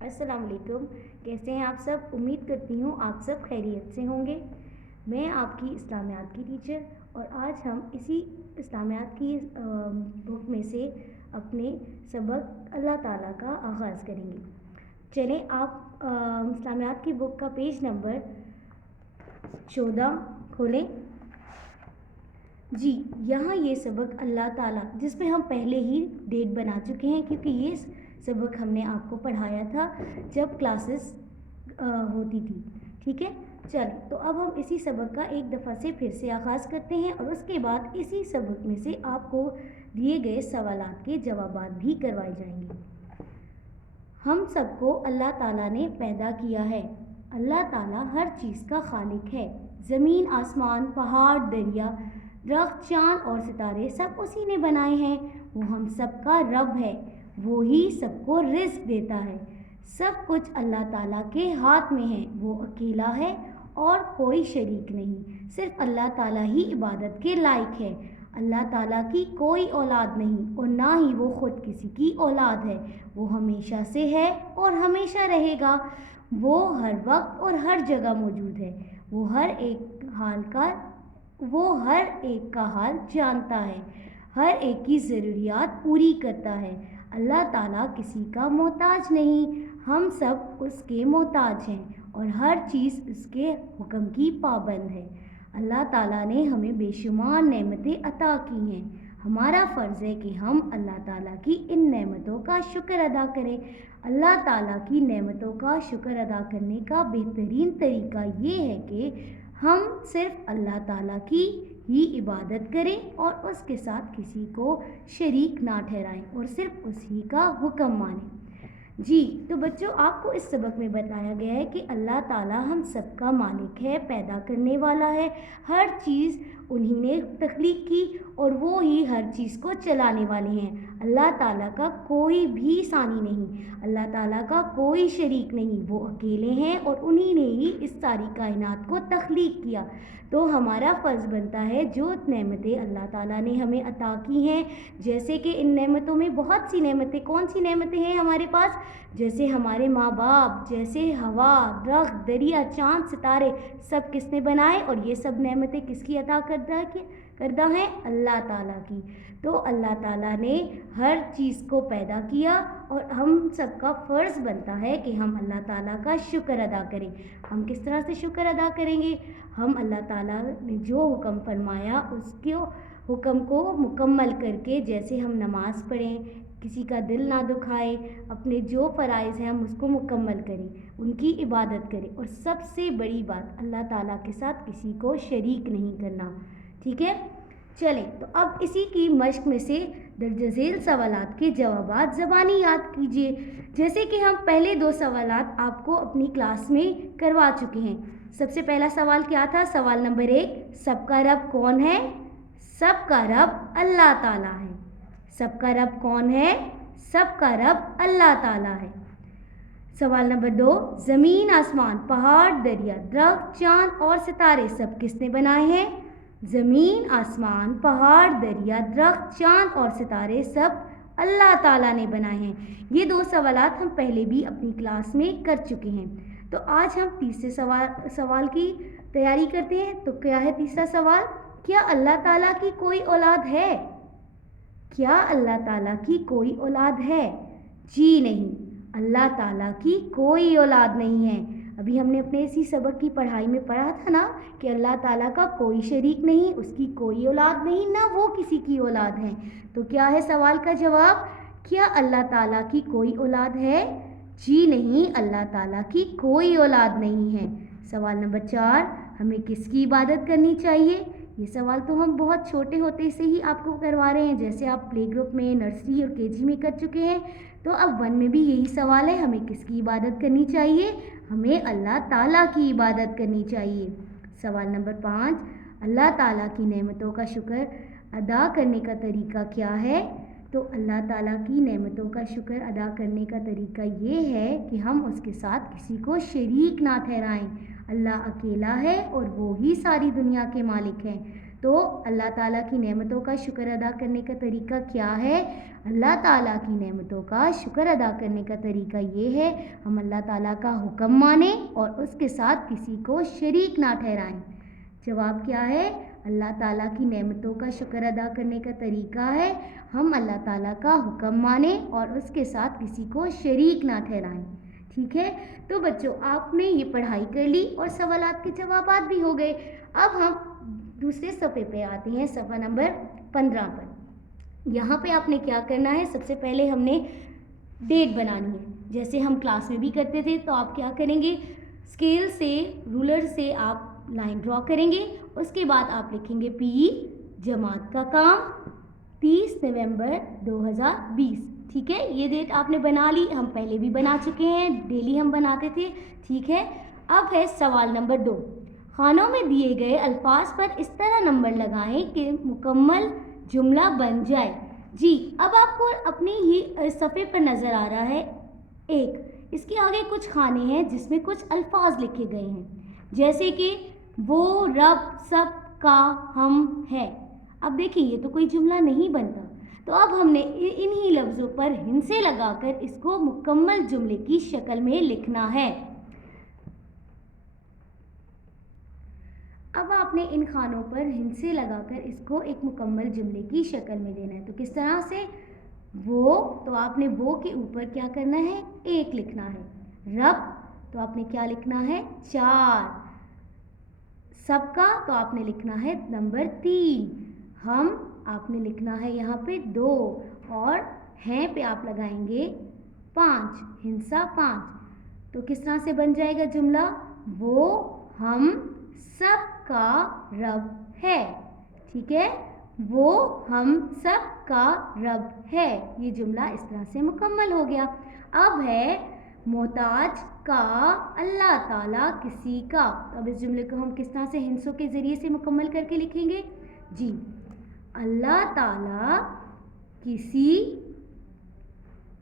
السلام علیکم. کیسے ہیں آپ سب؟ امید کرتی ہوں آپ سب خیریت سے ہوں گے. میں آپ کی اسلامیات کی ٹیچر اور آج ہم اسی اسلامیات کی بک میں سے اپنے سبق اللہ تعالیٰ کا آغاز کریں گے. چلیں آپ اسلامیات کی بک کا پیج نمبر 14 کھولیں. جی یہاں یہ سبق اللہ تعالیٰ جس پہ ہم پہلے ہی ڈیٹ بنا چکے ہیں کیونکہ یہ سبق ہم نے آپ کو پڑھایا تھا جب کلاسز ہوتی تھی. ٹھیک ہے، چلیں تو اب ہم اسی سبق کا ایک دفعہ سے پھر سے آغاز کرتے ہیں اور اس کے بعد اسی سبق میں سے آپ کو دیے گئے سوالات کے جوابات بھی کروائے جائیں گے. ہم سب کو اللہ تعالیٰ نے پیدا کیا ہے. اللہ تعالیٰ ہر چیز کا خالق ہے. زمین، آسمان، پہاڑ، دریا، درخت، چاند اور ستارے سب اسی نے بنائے ہیں. وہ ہم سب کا رب ہے. وہی سب کو رزق دیتا ہے. سب کچھ اللہ تعالیٰ کے ہاتھ میں ہے. وہ اکیلا ہے اور کوئی شریک نہیں. صرف اللہ تعالیٰ ہی عبادت کے لائق ہے. اللہ تعالیٰ کی کوئی اولاد نہیں اور نہ ہی وہ خود کسی کی اولاد ہے. وہ ہمیشہ سے ہے اور ہمیشہ رہے گا. وہ ہر وقت اور ہر جگہ موجود ہے. وہ ہر ایک کا حال جانتا ہے. ہر ایک کی ضروریات پوری کرتا ہے. اللہ تعالیٰ کسی کا محتاج نہیں. ہم سب اس کے محتاج ہیں اور ہر چیز اس کے حکم کی پابند ہے. اللہ تعالیٰ نے ہمیں بے شمار نعمتیں عطا کی ہیں. ہمارا فرض ہے کہ ہم اللہ تعالیٰ کی ان نعمتوں کا شکر ادا کریں. اللہ تعالیٰ کی نعمتوں کا شکر ادا کرنے کا بہترین طریقہ یہ ہے کہ ہم صرف اللہ تعالیٰ کی ہی عبادت کریں اور اس کے ساتھ کسی کو شریک نہ ٹھہرائیں اور صرف اسی کا حکم مانیں. جی تو بچوں، آپ کو اس سبق میں بتایا گیا ہے کہ اللہ تعالیٰ ہم سب کا مالک ہے، پیدا کرنے والا ہے. ہر چیز انہی نے تخلیق کی اور وہ ہی ہر چیز کو چلانے والے ہیں. اللہ تعالیٰ کا کوئی بھی ثانی نہیں. اللہ تعالیٰ کا کوئی شریک نہیں. وہ اکیلے ہیں اور انہی نے ہی اس ساری کائنات کو تخلیق کیا. تو ہمارا فرض بنتا ہے جو نعمتیں اللہ تعالیٰ نے ہمیں عطا کی ہیں، جیسے کہ ان نعمتوں میں بہت سی نعمتیں، کون سی نعمتیں ہیں ہمارے پاس؟ جیسے ہمارے ماں باپ، جیسے ہوا، درخت، دریا، چاند، ستارے سب کس نے بنائے اور یہ سب نعمتیں کس کی عطا کردہ ہیں؟ اللہ تعالیٰ کی. تو اللہ تعالیٰ نے ہر چیز کو پیدا کیا اور ہم سب کا فرض بنتا ہے کہ ہم اللہ تعالیٰ کا شکر ادا کریں. ہم کس طرح سے شکر ادا کریں گے؟ ہم اللہ تعالیٰ نے جو حکم فرمایا اس کے حکم کو مکمل کر کے، جیسے ہم نماز پڑھیں، کسی کا دل نہ دکھائے، اپنے جو فرائض ہیں ہم اس کو مکمل کریں، ان کی عبادت کریں اور سب سے بڑی بات اللہ تعالیٰ کے ساتھ کسی کو شریک نہیں کرنا. ٹھیک ہے، چلیں تو اب اسی کی مشق میں سے درج ذیل سوالات کے جوابات زبانی یاد کیجیے. جیسے کہ ہم پہلے 2 سوالات آپ کو اپنی کلاس میں کروا چکے ہیں. سب سے پہلا سوال کیا تھا؟ سوال نمبر 1، سب کا رب کون ہے؟ سب کا رب اللہ تعالیٰ ہے. سب کا رب کون ہے؟ سب کا رب اللہ تعالیٰ ہے. سوال نمبر 2، زمین، آسمان، پہاڑ، دریا، درخت، چاند اور ستارے سب کس نے بنائے ہیں؟ زمین، آسمان، پہاڑ، دریا، درخت، چاند اور ستارے سب اللہ تعالیٰ نے بنائے ہیں. یہ 2 سوالات ہم پہلے بھی اپنی کلاس میں کر چکے ہیں. تو آج ہم تیسرے سوال کی تیاری کرتے ہیں. تو کیا ہے تیسرا سوال؟ کیا اللہ تعالیٰ کی کوئی اولاد ہے؟ کیا اللہ تعالیٰ کی کوئی اولاد ہے؟ جی نہیں، اللہ تعالیٰ کی کوئی اولاد نہیں ہے. ابھی ہم نے اپنے اسی سبق کی پڑھائی میں پڑھا تھا نا کہ اللہ تعالیٰ کا کوئی شریک نہیں، اس کی کوئی اولاد نہیں، نہ وہ کسی کی اولاد ہے. تو کیا ہے سوال کا جواب؟ کیا اللہ تعالیٰ کی کوئی اولاد ہے؟ جی نہیں، اللہ تعالیٰ کی کوئی اولاد نہیں ہے. سوال نمبر 4، ہمیں کس کی عبادت کرنی چاہیے؟ یہ سوال تو ہم بہت چھوٹے ہوتے سے ہی آپ کو کروا رہے ہیں. جیسے آپ پلے گروپ میں، نرسری اور KG میں کر چکے ہیں، تو اب 1 میں بھی یہی سوال ہے، ہمیں کس کی عبادت کرنی چاہیے؟ ہمیں اللہ تعالیٰ کی عبادت کرنی چاہیے. سوال نمبر 5، اللہ تعالیٰ کی نعمتوں کا شکر ادا کرنے کا طریقہ کیا ہے؟ تو اللہ تعالیٰ کی نعمتوں کا شکر ادا کرنے کا طریقہ یہ ہے کہ ہم اس کے ساتھ کسی کو شریک نہ ٹھہرائیں. اللہ اکیلا ہے اور وہ ہی ساری دنیا کے مالک ہیں. تو اللہ تعالیٰ کی نعمتوں کا شکر ادا کرنے کا طریقہ کیا ہے؟ اللہ تعالیٰ کی نعمتوں کا شکر ادا کرنے کا طریقہ یہ ہے ہم اللہ تعالیٰ کا حکم مانیں اور اس کے ساتھ کسی کو شریک نہ ٹھہرائیں۔ جواب کیا ہے؟ اللہ تعالیٰ کی نعمتوں کا شکر ادا کرنے کا طریقہ ہے ہم اللہ تعالیٰ کا حکم مانیں اور اس کے ساتھ کسی کو شریک نہ ٹھہرائیں۔ ٹھیک ہے، تو بچوں آپ نے یہ پڑھائی کر لی اور سوالات کے جوابات بھی ہو گئے۔ اب ہم دوسرے صفحے پہ آتے ہیں، صفحہ نمبر 15 پر۔ یہاں پہ آپ نے کیا کرنا ہے؟ سب سے پہلے ہم نے ڈیٹ بنانی ہے، جیسے ہم کلاس میں بھی کرتے تھے۔ تو آپ کیا کریں گے؟ اسکیل سے، رولر سے آپ لائن ڈرا کریں گے، اس کے بعد آپ لکھیں گے پی جماعت کا کام 30 نومبر 2020۔ ٹھیک ہے، یہ ڈیٹ آپ نے بنا لی، ہم پہلے بھی بنا چکے ہیں، ڈیلی ہم بناتے تھے۔ ٹھیک ہے، اب ہے سوال نمبر 2۔ خانوں میں دیے گئے الفاظ پر اس طرح نمبر لگائیں کہ مکمل جملہ بن جائے۔ جی، اب آپ کو اپنی ہی صفحے پر نظر آ رہا ہے ایک، اس کے آگے کچھ خانے ہیں جس میں کچھ الفاظ لکھے گئے ہیں، جیسے کہ وہ، رب، سب کا، ہم، ہے۔ اب دیکھیں یہ تو کوئی جملہ نہیں بنتا، تو اب ہم نے انہی لفظوں پر ہندسے لگا کر اس کو مکمل جملے کی شکل میں لکھنا ہے۔ اب آپ نے ان خانوں پر ہندسے لگا کر اس کو ایک مکمل جملے کی شکل میں دینا ہے۔ تو کس طرح سے؟ وہ، تو آپ نے وہ کے اوپر کیا کرنا ہے؟ 1 لکھنا ہے۔ رب، تو آپ نے کیا لکھنا ہے؟ 4۔ سب کا، تو آپ نے لکھنا ہے نمبر 3۔ ہم، آپ نے لکھنا ہے یہاں پہ 2، اور ہیں پہ آپ لگائیں گے 5، ہندسہ 5۔ تو کس طرح سے بن جائے گا جملہ؟ وہ، ہم، سب کا رب ہے۔ ٹھیک ہے، وہ، ہم، سب کا رب ہے۔ یہ جملہ اس طرح سے مکمل ہو گیا۔ اب ہے محتاج کا اللہ تعالیٰ کسی کا۔ اب اس جملے کو ہم کس طرح سے ہندسوں کے ذریعے سے مکمل کر کے لکھیں گے؟ جی، اللہ تعالیٰ کسی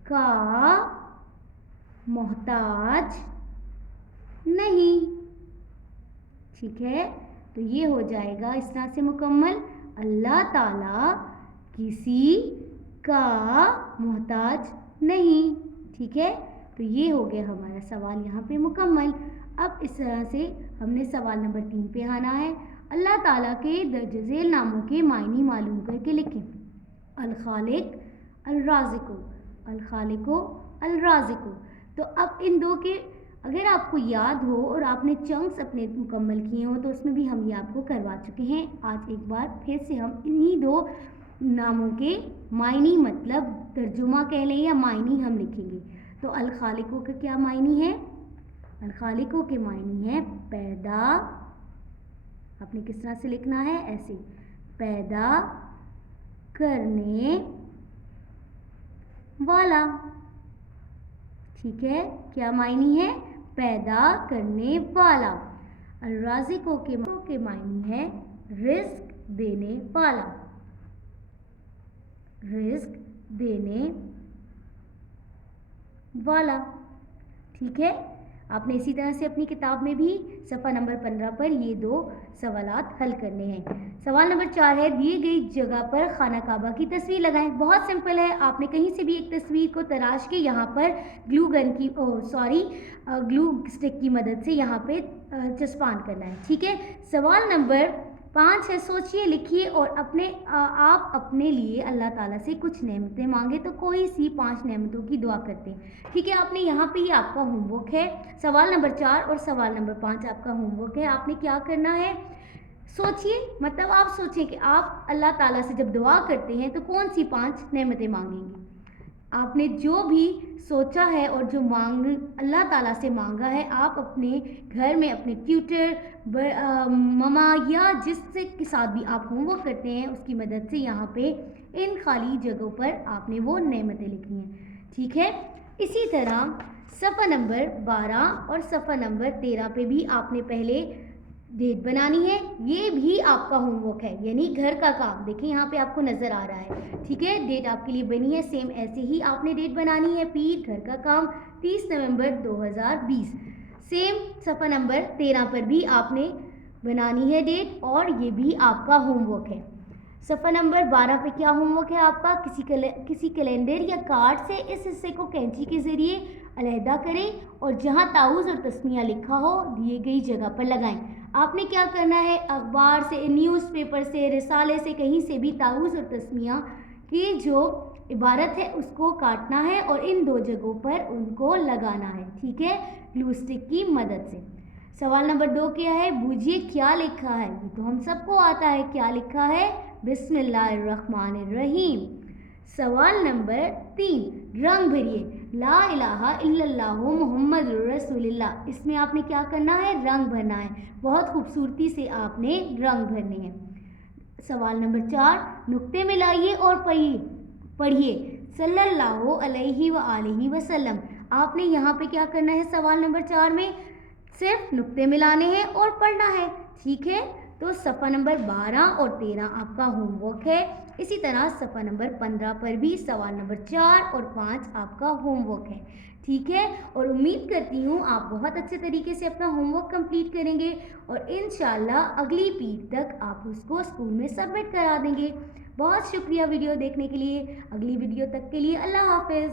کا محتاج نہیں۔ ٹھیک ہے، تو یہ ہو جائے گا اس طرح سے مکمل، اللہ تعالیٰ کسی کا محتاج نہیں۔ ٹھیک ہے، تو یہ ہو گیا ہمارا سوال یہاں پہ مکمل۔ اب اس طرح سے ہم نے سوال نمبر 3 پہ آنا ہے۔ اللہ تعالیٰ کے درج ذیل ناموں کے معنی معلوم کر کے لکھیں۔ الخالق، الرازق، الخالق، الرازق۔ تو اب ان دو کے اگر آپ کو یاد ہو اور آپ نے چنکس اپنے مکمل کیے ہوں تو اس میں بھی ہم یہ آپ کو کروا چکے ہیں۔ آج ایک بار پھر سے ہم انہی 2 ناموں کے معنی مطلب ترجمہ کہہ لیں یا معنی ہم لکھیں گے۔ تو الخالقوں کا کیا معنی ہے؟ الخالقوں کے معنی ہے پیدا، آپ نے کس طرح سے لکھنا ہے؟ ایسے، پیدا کرنے والا۔ ٹھیک ہے، کیا معنی ہے؟ پیدا کرنے والا۔ الرازقوں کے معنی ہے رزق دینے والا، رزق دینے والا۔ ٹھیک ہے، آپ نے اسی طرح سے اپنی کتاب میں بھی صفحہ نمبر 15 پر یہ 2 سوالات حل کرنے ہیں۔ سوال نمبر 4 ہے، دیے گئی جگہ پر خانہ کعبہ کی تصویر لگائیں۔ بہت سمپل ہے، آپ نے کہیں سے بھی ایک تصویر کو تراش کے یہاں پر گلو اسٹک کی مدد سے یہاں پہ چسپان کرنا ہے۔ ٹھیک ہے، سوال نمبر 5 ہے، سوچئے، لکھیے اور آپ اپنے لیے اللہ تعالیٰ سے کچھ نعمتیں مانگے تو کوئی سی 5 نعمتوں کی دعا کرتے ہیں۔ ٹھیک ہے، آپ نے یہاں پہ یہ آپ کا ہوم ورک ہے۔ سوال نمبر 4 اور سوال نمبر 5 آپ کا ہوم ورک ہے۔ آپ نے کیا کرنا ہے؟ سوچئے، مطلب آپ سوچیں کہ آپ اللہ تعالیٰ سے جب دعا کرتے ہیں تو کون سی 5 نعمتیں مانگیں گے۔ آپ نے جو بھی سوچا ہے اور جو اللہ تعالیٰ سے مانگا ہے، آپ اپنے گھر میں اپنے ٹیوٹر، مما یا جس کے ساتھ بھی آپ ہوم ورک کرتے ہیں اس کی مدد سے یہاں پہ ان خالی جگہوں پر آپ نے وہ نعمتیں لکھی ہیں۔ ٹھیک ہے، اسی طرح صفحہ نمبر 12 اور صفحہ نمبر 13 پہ بھی آپ نے پہلے ڈیٹ بنانی ہے۔ یہ بھی آپ کا ہوم ورک ہے، یعنی گھر کا کام۔ دیکھیں یہاں پہ آپ کو نظر آ رہا ہے۔ ٹھیک ہے، ڈیٹ آپ کے لیے بنی ہے، سیم ایسے ہی آپ نے ڈیٹ بنانی ہے۔ پیر، گھر کا کام 30 نومبر 2020۔ سیم صفحہ نمبر 13 پر بھی آپ نے بنانی ہے ڈیٹ، اور یہ بھی آپ کا ہوم ورک ہے۔ صفحہ نمبر 12 پہ کیا ہوم ورک ہے آپ کا؟ کسی کیلنڈر یا کارڈ سے اس حصے کو کینچی کے ذریعے علیحدہ کریں اور جہاں تعویذ اور تسمیہ لکھا ہو دیے گئی جگہ پر لگائیں۔ آپ نے کیا کرنا ہے؟ اخبار سے، نیوز پیپر سے، رسالے سے، کہیں سے بھی تعویذ اور تسمیہ کی جو عبارت ہے اس کو کاٹنا ہے اور ان 2 جگہوں پر ان کو لگانا ہے، ٹھیک ہے، گلو اسٹک کی مدد سے۔ سوال نمبر 2 کیا ہے؟ بوجھیے کیا لکھا ہے؟ یہ تو ہم سب کو آتا ہے، کیا لکھا ہے؟ بسم اللہ الرحمن الرحیم۔ سوال نمبر 3، رنگ بھریے، لا الہ الا اللہ محمد رسول اللہ، اس میں آپ نے کیا کرنا ہے؟ رنگ بھرنا ہے، بہت خوبصورتی سے آپ نے رنگ بھرنے ہیں۔ سوال نمبر 4، نقطے ملائیے اور پڑھیے صلی اللہ علیہ وآلہ وسلم۔ آپ نے یہاں پہ کیا کرنا ہے؟ سوال نمبر 4 میں صرف نقطے ملانے ہیں اور پڑھنا ہے، ٹھیک ہے۔ تو صفحہ نمبر 12 اور 13 آپ کا ہوم ورک ہے۔ اسی طرح صفحہ نمبر 15 پر بھی سوال نمبر 4 اور 5 آپ کا ہوم ورک ہے، ٹھیک ہے۔ اور امید کرتی ہوں آپ بہت اچھے طریقے سے اپنا ہوم ورک کمپلیٹ کریں گے اور انشاءاللہ اگلی پیڈ تک آپ اس کو اسکول میں سبمٹ کرا دیں گے۔ بہت شکریہ ویڈیو دیکھنے کے لیے۔ اگلی ویڈیو تک کے لیے اللہ حافظ۔